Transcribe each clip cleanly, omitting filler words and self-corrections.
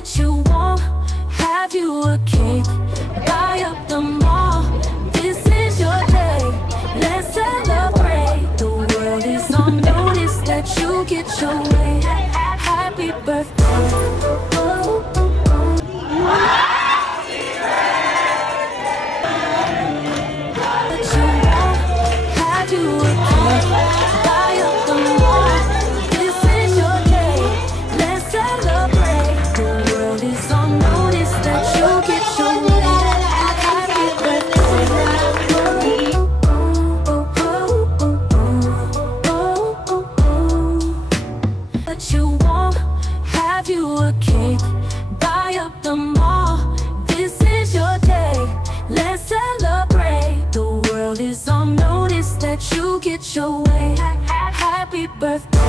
But you won't have you a cake, buy up the mall. This is your day, let's celebrate. The world is on notice that you get your way. Happy birthday. But you won't have you a cake, buy up the mall. This is your day, let's celebrate. The world is on notice that you get your way. Happy birthday. But you won't have you a cake, buy up the mall. This is your day, let's celebrate. The world is on notice that you get your way. Happy birthday.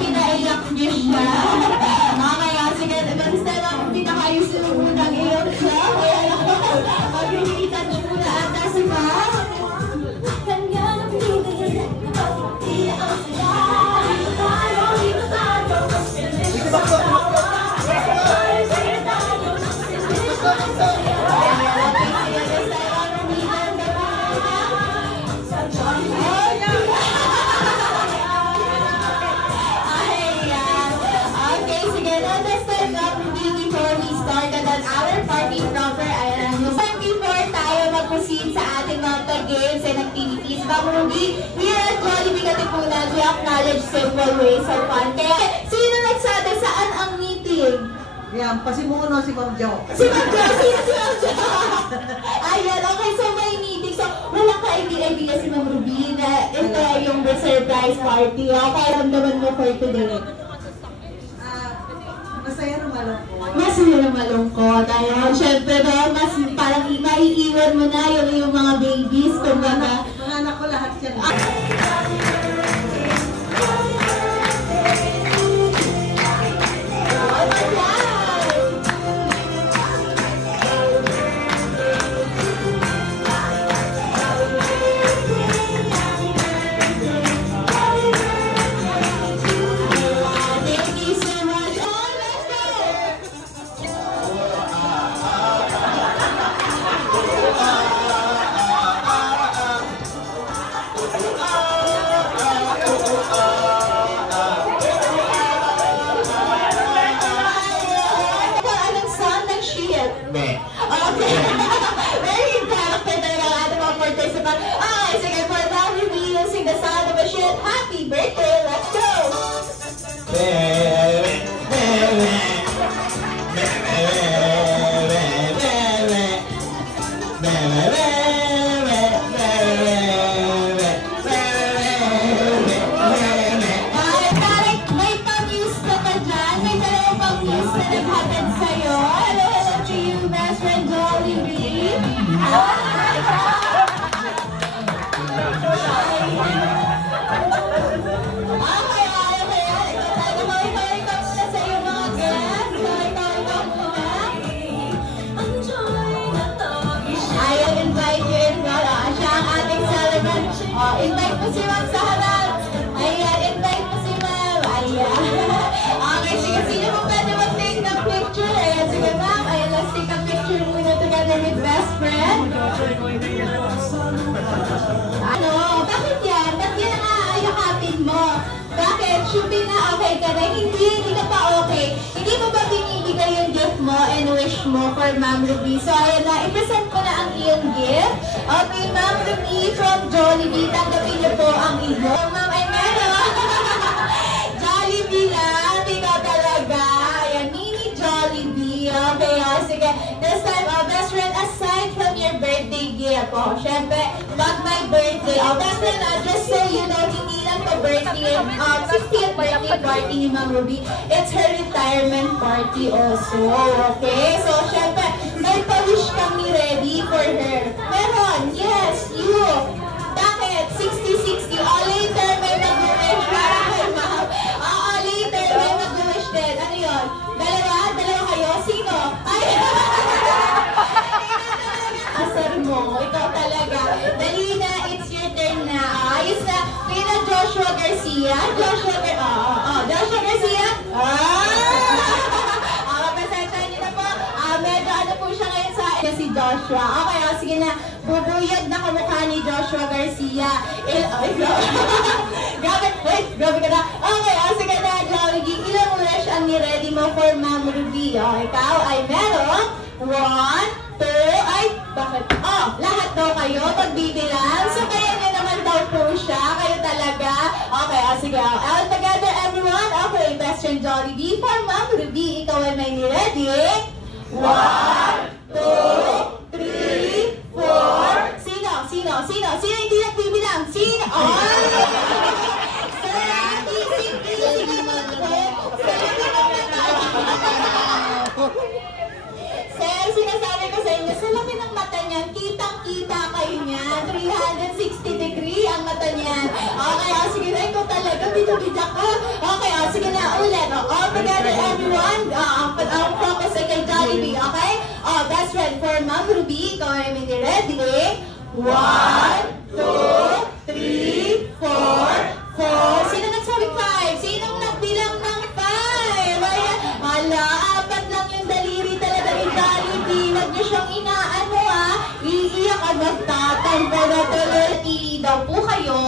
Pinaiyak niyo siya. Kaya sige, instead of pinakaayos nyo muna ngayon siya. Kaya mag-rinitan nyo muna ata si Ma. Sa ating mga games and activities, here at Jollibee Katipunan, we acknowledge simple ways of fun. Kaya, sino nagsabi saan ang meeting? Yan, pasimuno si Ma'am Jo. Si Ma'am Jo! Sino si Ma'am Jo? Ayan, okay, so may meeting. So, wala ka idea si Ma'am Ruby na ito yung surprise party. Okay, ramdaman mo for today. Masaya na malungkot. Masaya na malungkot. Ayun, syempre no, mas parang maiiwan mo na yung mga babies. Kung mga anak ko lahat yan. Happy birthday, let's go! friend? Ano? Bakit yan? Ba't yan ang aayakapin mo? Bakit? Shubin na okay ka na? Hindi ka pa okay. Hindi mo ba binibigay yung gift mo and wish mo for Ma'am Ruby? So, ayan na. I-present ko na ang iyong gift. Okay, Ma'am Ruby from Jollibee. Tanggapin niyo po ang iyong. Ma'am, ay meron. Jollibee lang. Ikaw talaga. Ayan, mini Jollibee. Okay, sige. This time, best friend, aside from your birthday gift, syempre, not my birthday. Best friend, just so you know, hindi lang pa birthday, 60th birthday party ni Ma'am Ruby. It's her retirement party also. Okay? So, syempre, may pa-wish kami ready for her. Meron, yes, you. Bakit? 60-60. Later, may mag-wish para kay Ma'am. Later, may mag-wish din. Ano yun? Dalawa kayo? Sino? Ay! Asar mo, ikaw talaga. Dali na, it's your turn na. Ayos na. Pina Joshua Garcia. Joshua Garcia. Pasensya niyo na po. Medyo ano po siya ngayon sa si Joshua. Okay, sige na. Bubuyag na kamukha ni Joshua Garcia. Grabe ka na. Okay, sige na, Jollibee. Ilang wish ang ni-ready mo for Ma'am Ruby? Ikaw ay meron 1, 2, ay, bakit? Lahat daw kayo magbibilang. So, kaya niya naman daw po siya. Kayo talaga. Okay, sige. All together, everyone. Okay, best friend Jollibee for Ma'am Ruby. Ikaw ay may ni-ready. 1, 2, 3, 4. Sino hindi nagbibilang? Sino? Sir, sinasabi ko sa inyo, sa laki ng mata niyan, kitang-kita kayo niyan. 360 degree ang mata niyan. Okay, sige na, ikaw talaga, bida-bida ka. Okay, sige na, ulit. All together, everyone. Ang focus ay kay Jollibee, okay? Best friend for Ma'am Ruby, ikaw ay may ready. 1, 2, 3, 4, 4. Sino nagsabing 5? Sinong nagbilang ng 5? Ayan, apat lang yung daliri talaga ni Jollibee. Huwag niyo siyang inaano iiyak at magtatampo na tuloy. Pili daw po kayo.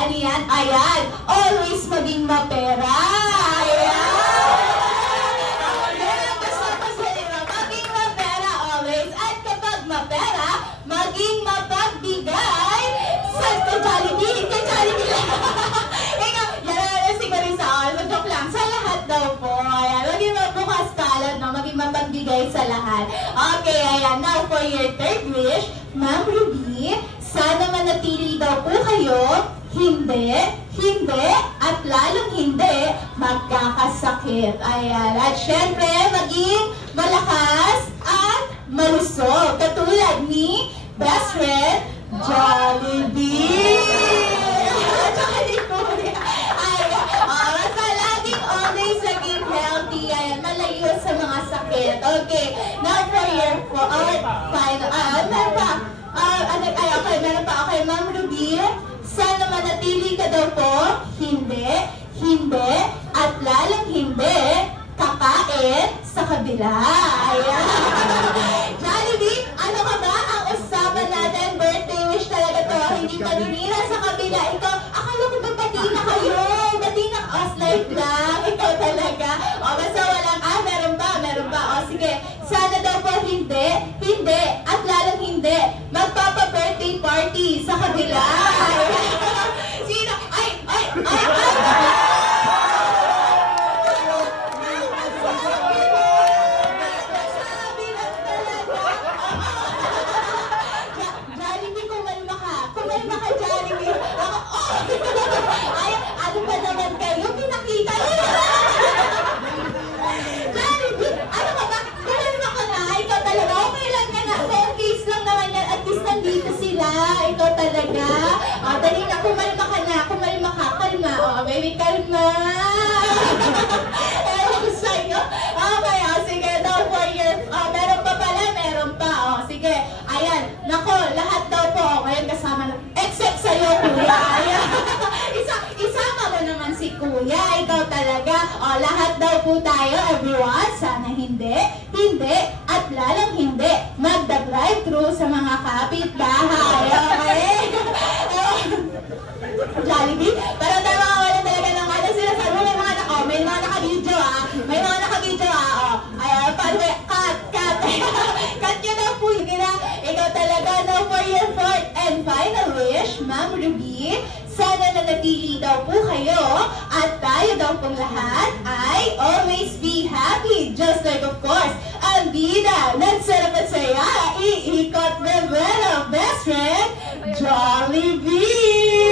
Ano yan? Ayan, always maging mapera. Ayan. Maging mapera always. At kapag mapera, maging mapagbigay. Saan ka Jollibee? Kay Jollibee lang. Ikaw, yan si Marisa. Joke lang. Sa lahat daw po. Ayan, maging mabukas palad, no? Maging mapagbigay sa lahat. Okay, ayan. Now, for your third wish, Ma'am Ruby, sana manatili daw po kayo. Hindi, at lalong hindi, magkakasakit. Ayan. At syempre, maging malakas at malusog. Katulad ni best friend, Jollibee. Tsaka ni Kuya. Ayan. Basta laging always naging healthy. Ayan. Malayo sa mga sakit. Okay. Now for your final. Meron pa. Okay, meron pa. Okay, Ma'am Ruby. Sana manatili ka daw po. Hindi, at lalong hindi, kakain sa kabila. Ayan. Jollibee, ano ka ba? Ang usapan natin, birthday wish talaga to. Hindi paninira sa kabila. Ikaw, akala ko ba pati na kayo? Pati na off-life lang. Ikaw talaga. Basta walang, meron pa. Sige. Sana daw po hindi, at lalong hindi, magpapa-birthday party sa kabila. Sino? Ay! Jollibee, kumalma ka, Jollibee. Ay, ano ba naman kayo? Pinakita niyo. Jollibee, ano ka ba? Kumalma ka na, ikaw talaga. Okay lang ka na. Phone case lang naman yan. At least nandito sila. Ikaw talaga. Dali na, kumalma ka. Kalma. Baby, kalma. Ewan ko sa'yo. Okay, sige. Daw for your, meron pa pala. Sige. Ayan. Nako, lahat daw po. Ngayon kasama na. Except sa'yo, kuya. Ayan. Isama mo naman si kuya. Ikaw talaga. Lahat daw po tayo, everyone. Sana hindi, at lalong hindi, magda-drive-thru sa sa mga kapitbahay. Okay? Jollibee? Pero tayo mga wala talaga ng ano sila sa may mga may mga naka-video may mga naka-video ayan, cut cut yun na po yun na, ikaw talaga no for your fourth and final wish, Ma'am Ruby. Sana nanatili daw po kayo at tayo daw pong lahat ay always be happy, just like of course ang bida nagsarap at saya, iikot rebel of best friend Jollibee.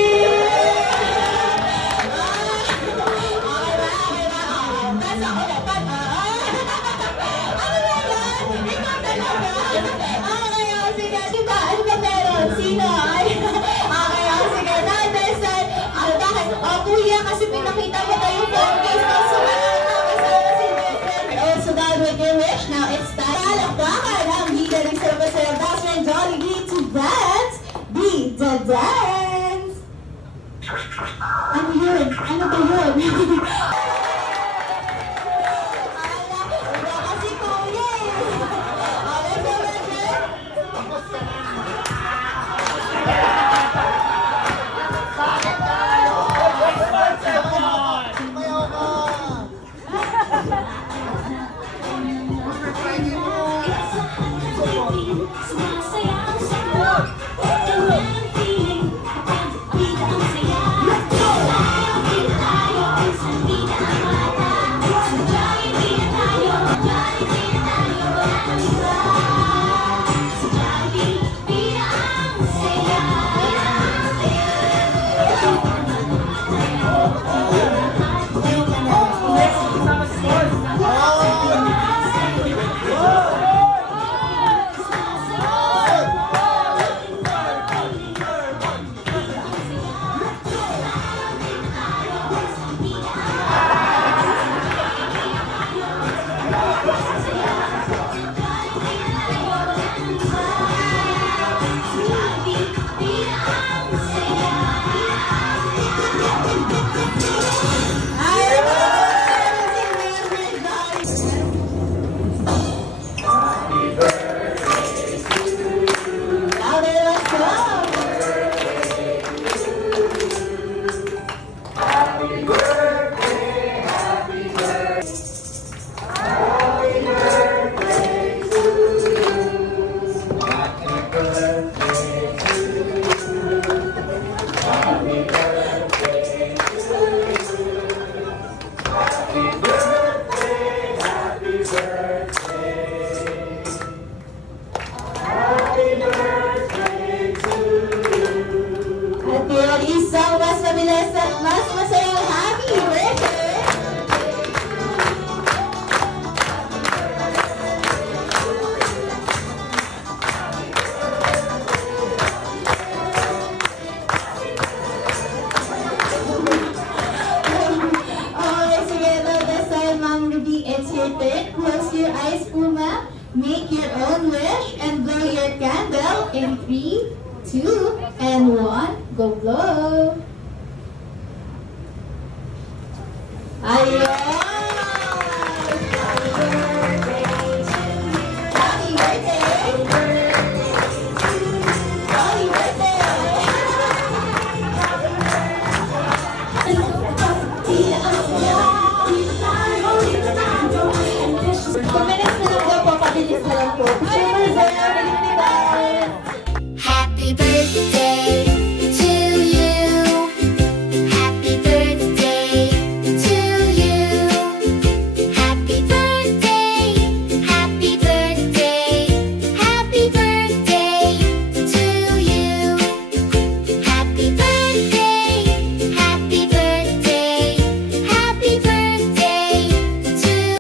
Sino? Ay, okay, sige. Na-understand. Bakit? Kuya, kasi pinakita mo tayo yung phone case mo. So, kasama si Vincent. Also done with your wish. Now, it's time. Palakpakan ang bida ng Sarapasaya Best Friend Jollibee to dance. Be the dance. Ano yun? Ano ba yun? Wala kasi kuya eh. Okay, so Vincent? Isang mas mabilis at mas masayang happy birthday! Okay, sige, this time, Ma'am Ruby, it's your turn. Close your eyes po, ma'am. Make your own wish and blow your candle in 3, 2, and 1. Go blow! Ayun! Happy birthday! Happy birthday! 2 minutes na lang daw po, pabilis na lang po.